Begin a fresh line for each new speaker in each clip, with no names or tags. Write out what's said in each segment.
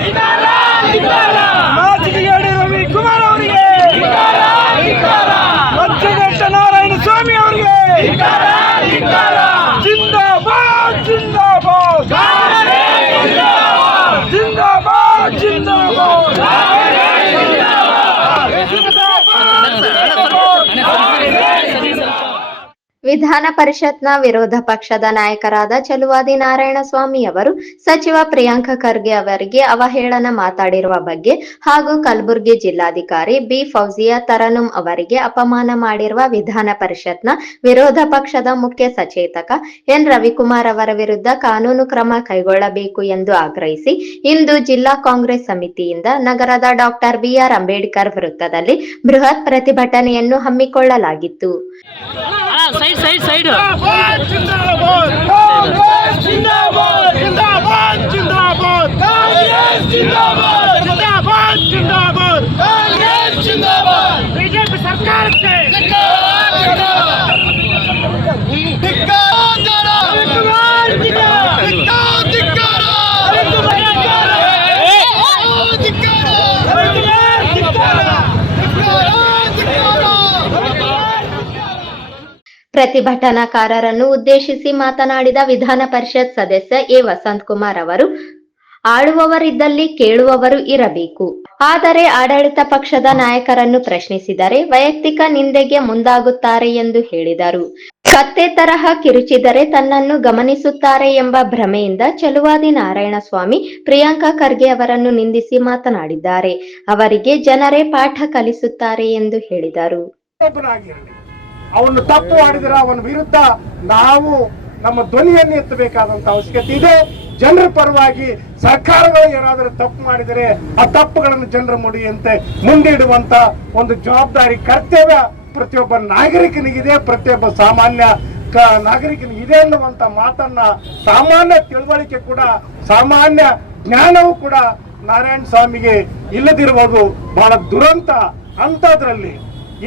Italia! Italia!
ವಿಧಾನ ಪರಿಷತ್ನ ವಿರೋಧ ಪಕ್ಷದ ನಾಯಕರಾದ ಚಲುವಾದಿ ನಾರಾಯಣ ಸ್ವಾಮಿ ಅವರು ಸಚಿವ ಪ್ರಿಯಾಂಕ ಖರ್ಗೆ ಅವರಿಗೆ ಅವಹೇಳನ ಮಾತಾಡಿರುವ ಬಗ್ಗೆ ಹಾಗೂ ಕಲಬುರಗಿ ಜಿಲ್ಲಾಧಿಕಾರಿ ಬಿ ಫೌಜಿಯಾ ತರನುಂ ಅವರಿಗೆ ಅಪಮಾನ ಮಾಡಿರುವ ವಿಧಾನ ಪರಿಷತ್ನ ವಿರೋಧ ಪಕ್ಷದ ಮುಖ್ಯ ಸಚೇತಕ ಎನ್ ರವಿಕುಮಾರ್ ಅವರ ವಿರುದ್ಧ ಕಾನೂನು ಕ್ರಮ ಕೈಗೊಳ್ಳಬೇಕು ಎಂದು ಆಗ್ರಹಿಸಿ ಇಂದು ಜಿಲ್ಲಾ ಕಾಂಗ್ರೆಸ್ ಸಮಿತಿಯಿಂದ ನಗರದ ಡಾಕ್ಟರ್ ಬಿಆರ್ ಅಂಬೇಡ್ಕರ್ ವೃತ್ತದಲ್ಲಿ ಬೃಹತ್ ಪ್ರತಿಭಟನೆಯನ್ನು ಹಮ್ಮಿಕೊಳ್ಳಲಾಗಿತ್ತು.
సైడ్ సైడ్ సైడ్ జిందాబాద్ జిందాబాద్ జిందాబాద్
ಪ್ರತಿಭಟನಾಕಾರರನ್ನು ಉದ್ದೇಶಿಸಿ ಮಾತನಾಡಿದ ವಿಧಾನ ಪರಿಷತ್ ಸದಸ್ಯ ಎ ವಸಂತ್ ಕುಮಾರ್ ಅವರು, ಆಳುವವರಿದ್ದಲ್ಲಿ ಕೇಳುವವರು ಇರಬೇಕು. ಆದರೆ ಆಡಳಿತ ಪಕ್ಷದ ನಾಯಕರನ್ನು ಪ್ರಶ್ನಿಸಿದರೆ ವೈಯಕ್ತಿಕ ನಿಂದೆಗೆ ಮುಂದಾಗುತ್ತಾರೆ ಎಂದು ಹೇಳಿದರು. ಕತ್ತೆ ತರಹ ಕಿರುಚಿದರೆ ತನ್ನನ್ನು ಗಮನಿಸುತ್ತಾರೆ ಎಂಬ ಭ್ರಮೆಯಿಂದ ಚಲುವಾದಿ ನಾರಾಯಣಸ್ವಾಮಿ ಪ್ರಿಯಾಂಕಾ ಖರ್ಗೆ ಅವರನ್ನು ನಿಂದಿಸಿ ಮಾತನಾಡಿದ್ದಾರೆ. ಅವರಿಗೆ ಜನರೇ ಪಾಠ ಕಲಿಸುತ್ತಾರೆ ಎಂದು ಹೇಳಿದರು.
ಅವನು ತಪ್ಪು ಮಾಡಿದರೆ ಅವನ ವಿರುದ್ಧ ನಾವು ನಮ್ಮ ಧ್ವನಿಯನ್ನು ಎತ್ತಬೇಕಾದಂತ ಅವಶ್ಯಕತೆ ಇದೆ. ಜನರ ಪರವಾಗಿ ಸರ್ಕಾರಗಳು ಏನಾದರೂ ತಪ್ಪು ಮಾಡಿದರೆ ಆ ತಪ್ಪುಗಳನ್ನು ಜನರ ಮುಡಿಯಂತೆ ಮುಂದಿಡುವಂತ ಒಂದು ಜವಾಬ್ದಾರಿ, ಕರ್ತವ್ಯ ಪ್ರತಿಯೊಬ್ಬ ನಾಗರಿಕನಿಗಿದೆ, ಪ್ರತಿಯೊಬ್ಬ ಸಾಮಾನ್ಯ ನಾಗರಿಕನಿಗಿದೆ ಅನ್ನುವಂತ ಮಾತನ್ನ ಸಾಮಾನ್ಯ ತಿಳುವಳಿಕೆ ಕೂಡ, ಸಾಮಾನ್ಯ ಜ್ಞಾನವೂ ಕೂಡ ನಾರಾಯಣ ಸ್ವಾಮಿಗೆ ಇಲ್ಲದಿರುವುದು ಬಹಳ ದುರಂತ. ಅಂತದ್ರಲ್ಲಿ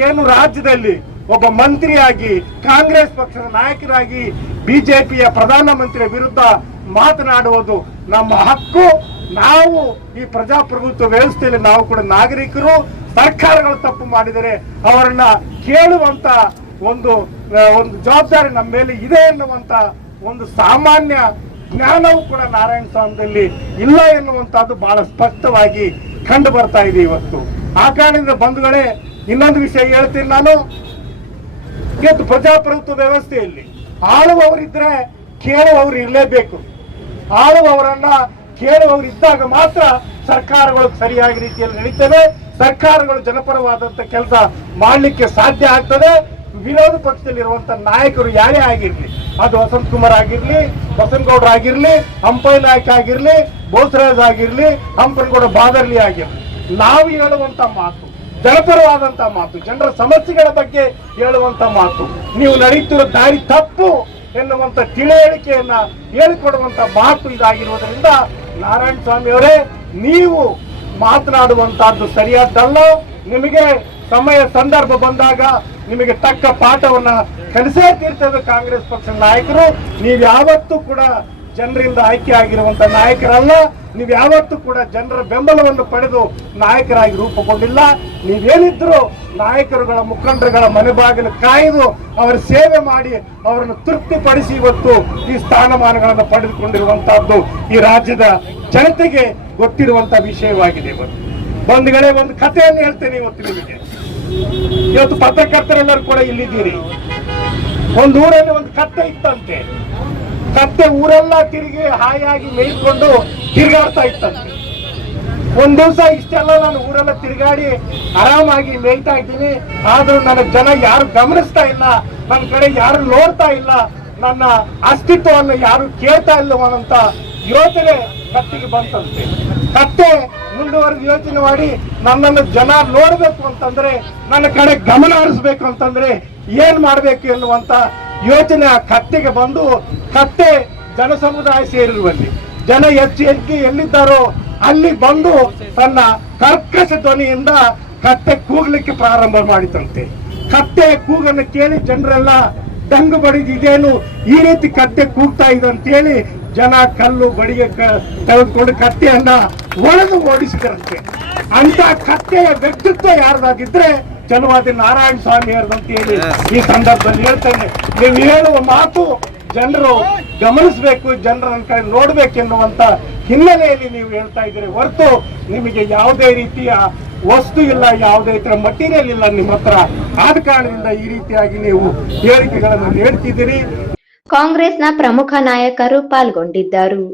ಏನು ರಾಜ್ಯದಲ್ಲಿ ಒಬ್ಬ ಮಂತ್ರಿಯಾಗಿ, ಕಾಂಗ್ರೆಸ್ ಪಕ್ಷದ ನಾಯಕರಾಗಿ ಬಿಜೆಪಿಯ ಪ್ರಧಾನಮಂತ್ರಿಯ ವಿರುದ್ಧ ಮಾತನಾಡುವುದು ನಮ್ಮ ಹಕ್ಕು. ನಾವು ಈ ಪ್ರಜಾಪ್ರಭುತ್ವ ವ್ಯವಸ್ಥೆಯಲ್ಲಿ ನಾವು ಕೂಡ ನಾಗರಿಕರು, ಸರ್ಕಾರಗಳು ತಪ್ಪು ಮಾಡಿದರೆ ಅವರನ್ನ ಕೇಳುವಂತ ಒಂದು ಒಂದು ಜವಾಬ್ದಾರಿ ನಮ್ಮ ಮೇಲೆ ಇದೆ ಎನ್ನುವಂತ ಒಂದು ಸಾಮಾನ್ಯ ಜ್ಞಾನವೂ ಕೂಡ ನಾರಾಯಣ ಸ್ವಾಮಿಯಲ್ಲಿ ಇಲ್ಲ ಎನ್ನುವಂತಹದ್ದು ಬಹಳ ಸ್ಪಷ್ಟವಾಗಿ ಕಂಡು ಬರ್ತಾ ಇದೆ ಇವತ್ತು. ಆ ಕಾರಣದಿಂದ ಬಂಧುಗಳೇ, ಇನ್ನೊಂದು ವಿಷಯ ಹೇಳ್ತೀನಿ ನಾನು. ಇವತ್ತು ಪ್ರಜಾಪ್ರಭುತ್ವ ವ್ಯವಸ್ಥೆಯಲ್ಲಿ ಆಳುವವರಿದ್ರೆ ಕೇಳುವವರು ಇರಲೇಬೇಕು. ಆಳುವವರನ್ನ ಕೇಳುವವರು ಇದ್ದಾಗ ಮಾತ್ರ ಸರ್ಕಾರಗಳು ಸರಿಯಾಗಿ ರೀತಿಯಲ್ಲಿ ನಡೀತವೆ. ಸರ್ಕಾರಗಳು ಜನಪರವಾದಂತ ಕೆಲಸ ಮಾಡಲಿಕ್ಕೆ ಸಾಧ್ಯ ಆಗ್ತದೆ. ವಿರೋಧ ಪಕ್ಷದಲ್ಲಿರುವಂತ ನಾಯಕರು ಯಾರೇ ಆಗಿರ್ಲಿ, ಅದು ವಸಂತ್ ಕುಮಾರ್ ಆಗಿರ್ಲಿ ಬಸನಗೌಡ್ರ ಆಗಿರ್ಲಿ, ಹಂಪೈ ನಾಯಕ ಆಗಿರ್ಲಿ, ಬೋಸರಾಜ್ ಆಗಿರ್ಲಿ, ಹಂಪನಗೌಡ ಬಾದರ್ಲಿ ಆಗಿರ್ಲಿ, ನಾವು ಹೇಳುವಂತ ಮಾತು ಜನಪರವಾದಂತ ಮಾತು, ಜನರ ಸಮಸ್ಯೆಗಳ ಬಗ್ಗೆ ಹೇಳುವಂತ ಮಾತು, ನೀವು ನಡೀತಿರೋ ದಾರಿ ತಪ್ಪು ಎನ್ನುವಂತ ತಿಳುವಳಿಕೆಯನ್ನ ಹೇಳಿಕೊಡುವಂತ ಮಾತು ಇದಾಗಿರುವುದರಿಂದ ನಾರಾಯಣ ಸ್ವಾಮಿ ಅವರೇ, ನೀವು ಮಾತನಾಡುವಂತಹದ್ದು ಸರಿಯಾದ್ದಲ್ಲ ನಿಮಗೆ ಸಮಯ ಸಂದರ್ಭ ಬಂದಾಗ ನಿಮಗೆ ತಕ್ಕ ಪಾಠವನ್ನ ಕಲಿಸೇ ತೀರ್ತದೆ ಕಾಂಗ್ರೆಸ್ ಪಕ್ಷದ ನಾಯಕರು. ನೀವು ಯಾವತ್ತೂ ಕೂಡ ಜನರಿಂದ ಆಯ್ಕೆ ಆಗಿರುವಂತ ನಾಯಕರಲ್ಲ. ನೀವು ಯಾವತ್ತೂ ಕೂಡ ಜನರ ಬೆಂಬಲವನ್ನು ಪಡೆದು ನಾಯಕರಾಗಿ ರೂಪುಗೊಂಡಿಲ್ಲ. ನೀವೇನಿದ್ರು ನಾಯಕರುಗಳ ಮುಖಂಡರುಗಳ ಮನೆ ಬಾಗಿಲು ಕಾಯ್ದು ಅವರ ಸೇವೆ ಮಾಡಿ ಅವರನ್ನು ತೃಪ್ತಿಪಡಿಸಿ ಇವತ್ತು ಈ ಸ್ಥಾನಮಾನಗಳನ್ನು ಪಡೆದುಕೊಂಡಿರುವಂತಹದ್ದು ಈ ರಾಜ್ಯದ ಜನತೆಗೆ ಗೊತ್ತಿರುವಂತಹ ವಿಷಯವಾಗಿದೆ ಇವತ್ತು. ಬಂಧುಗಳೇ ಒಂದು ಕಥೆಯನ್ನು ಹೇಳ್ತೇನೆ ಇವತ್ತು ನಿಮಗೆ. ಇವತ್ತು ಪತ್ರಕರ್ತರೆಲ್ಲರೂ ಕೂಡ ಇಲ್ಲಿದ್ದೀರಿ. ಒಂದು ಊರಲ್ಲಿ ಒಂದು ಕತ್ತೆ ಇತ್ತಂತೆ. ಕತ್ತೆ ಊರೆಲ್ಲ ತಿರುಗಿ ಹಾಯಾಗಿ ಮೇಯ್ಕೊಂಡು ತಿರುಗಾಡ್ತಾ ಇತ್ತಂತೆ ಒಂದ್ ದಿವಸ ಇಷ್ಟೆಲ್ಲ ನಾನು ಊರೆಲ್ಲ ತಿರುಗಾಡಿ ಆರಾಮಾಗಿ ಮೇಯ್ತಾ ಇದ್ದೀನಿ. ಆದ್ರೂ ನನ್ನ ಜನ ಯಾರು ಗಮನಿಸ್ತಾ ಇಲ್ಲ ನನ್ನ ಕಡೆ ಯಾರು ನೋಡ್ತಾ ಇಲ್ಲ, ನನ್ನ ಅಸ್ತಿತ್ವವನ್ನು ಯಾರು ಕೇಳ್ತಾ ಇಲ್ಲವನ್ನಂತ ಯೋಚನೆ ಕತ್ತಿಗೆ ಬಂತಂತೆ. ಕತ್ತೆ ಮುಂದುವರೆದು ಯೋಚನೆ ಮಾಡಿ ನನ್ನನ್ನು ಜನ ನೋಡ್ಬೇಕು ಅಂತಂದ್ರೆ, ನನ್ನ ಕಡೆ ಗಮನ ಹರಿಸ್ಬೇಕು ಅಂತಂದ್ರೆ ಏನ್ ಮಾಡ್ಬೇಕು ಎನ್ನುವಂತ ಯೋಚನೆ ಆ ಕತ್ತೆಗೆ ಬಂದು ಕತ್ತೆ ಜನ ಸಮುದಾಯ ಸೇರಿರುವಲ್ಲಿ. ಜನ ಹೆಚ್ಚು ಎಲ್ಲಿದ್ದಾರೋ ಅಲ್ಲಿ ಬಂದು ತನ್ನ ಕರ್ಕಶ ಧ್ವನಿಯಿಂದ ಕತ್ತೆ ಕೂಗ್ಲಿಕ್ಕೆ ಪ್ರಾರಂಭ ಮಾಡಿತಂತೆ ಕತ್ತೆ ಕೂಗನ್ನು ಕೇಳಿ ಜನರೆಲ್ಲ ದಂಗು ಬಡಿದು ಇದೇನು? ಈ ರೀತಿ ಕತ್ತೆ ಕೂಗ್ತಾ ಇದೆ ಅಂತೇಳಿ ಜನ ಕಲ್ಲು ಬಡಿಗೆ ತೆಗೆದುಕೊಂಡು ಕತ್ತೆಯನ್ನ ಒಡೆದು ಓಡಿಸಿದರಂತೆ. ಅಂತ ಕತ್ತೆಯ ವ್ಯಕ್ತಿತ್ವ ಯಾರ್ದಾಗಿದ್ರೆ ಚಲುವಾದಿ ನಾರಾಯಣ ಸ್ವಾಮಿ ಅಂತ ಹೇಳಿ ಈ ಸಂದರ್ಭದಲ್ಲಿ ಹೇಳ್ತೇನೆ. ನೀವು ಹೇಳುವ ಮಾತು ಜನರು ಗಮನಿಸಬೇಕು ಜನರನ್ನ ಕಡೆ ನೋಡ್ಬೇಕೆನ್ನುವಂತ ಹಿನ್ನೆಲೆಯಲ್ಲಿ ನೀವು ಹೇಳ್ತಾ ಇದ್ದೀರಿ. ಹೊರತು ನಿಮಗೆ ಯಾವುದೇ ರೀತಿಯ ವಸ್ತು ಇಲ್ಲ ಯಾವುದೇ ತರ ಮಟೀರಿಯಲ್ ಇಲ್ಲ ನಿಮ್ಮ ಹತ್ರ. ಆದ ಕಾರಣದಿಂದ ಈ ರೀತಿಯಾಗಿ ನೀವು ಹೇಳಿಕೆಗಳನ್ನು ನೀಡ್ತಿದ್ದೀರಿ.
ಕಾಂಗ್ರೆಸ್ನ ಪ್ರಮುಖ ನಾಯಕರು ಪಾಲ್ಗೊಂಡಿದ್ದರು.